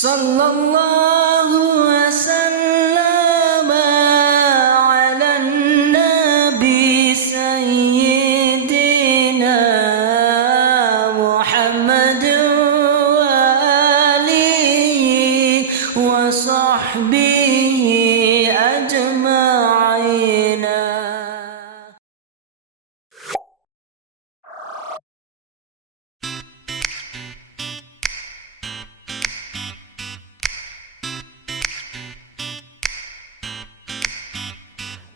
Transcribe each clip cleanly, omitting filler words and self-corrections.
Sallallahu wasallam ala nabi sayyidina Muhammad wa alihi wa sahbihi ajma'ina.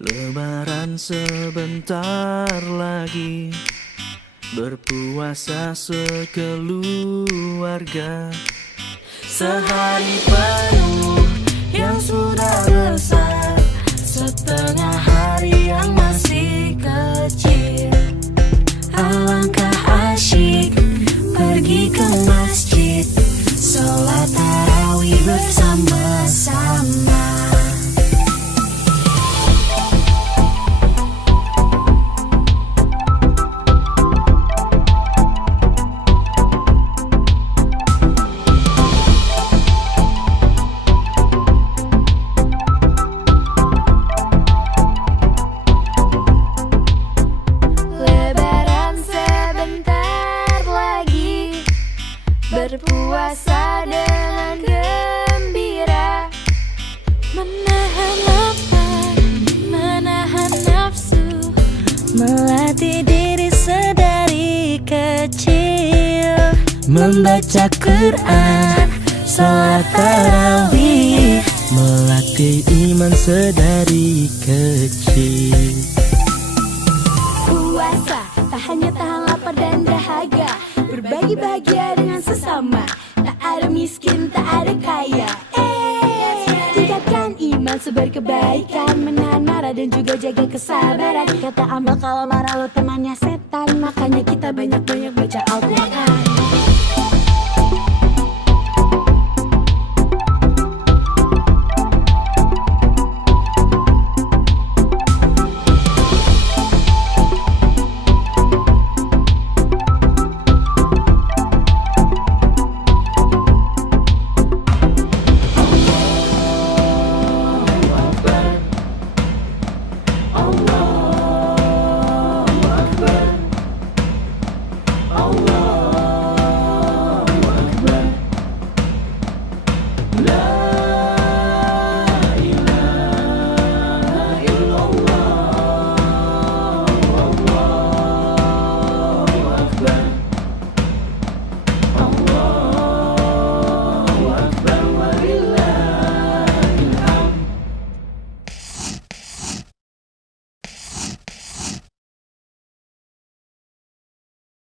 Lebaran sebentar lagi, berpuasa sekeluarga. Sehari penuh yang sudah besar, setengah hari yang masih kecil. Alangkah asyik pergi ke masjid, sholat tarawih bersama-sama. Berpuasa dengan gembira, menahan lapar, menahan nafsu, melatih diri sedari kecil, Membaca Quran, sholat tarawih, melatih iman sedari kecil. puasa tak hanya tahan lapar dan dahaga, berbagi bahagia dengan sesama, tak ada miskin, tak ada kaya. Tingkatkan iman, sebar kebaikan, menahan marah dan juga jaga kesabaran. Kata Amal, kalau marah lo temannya setan, makanya kita banyak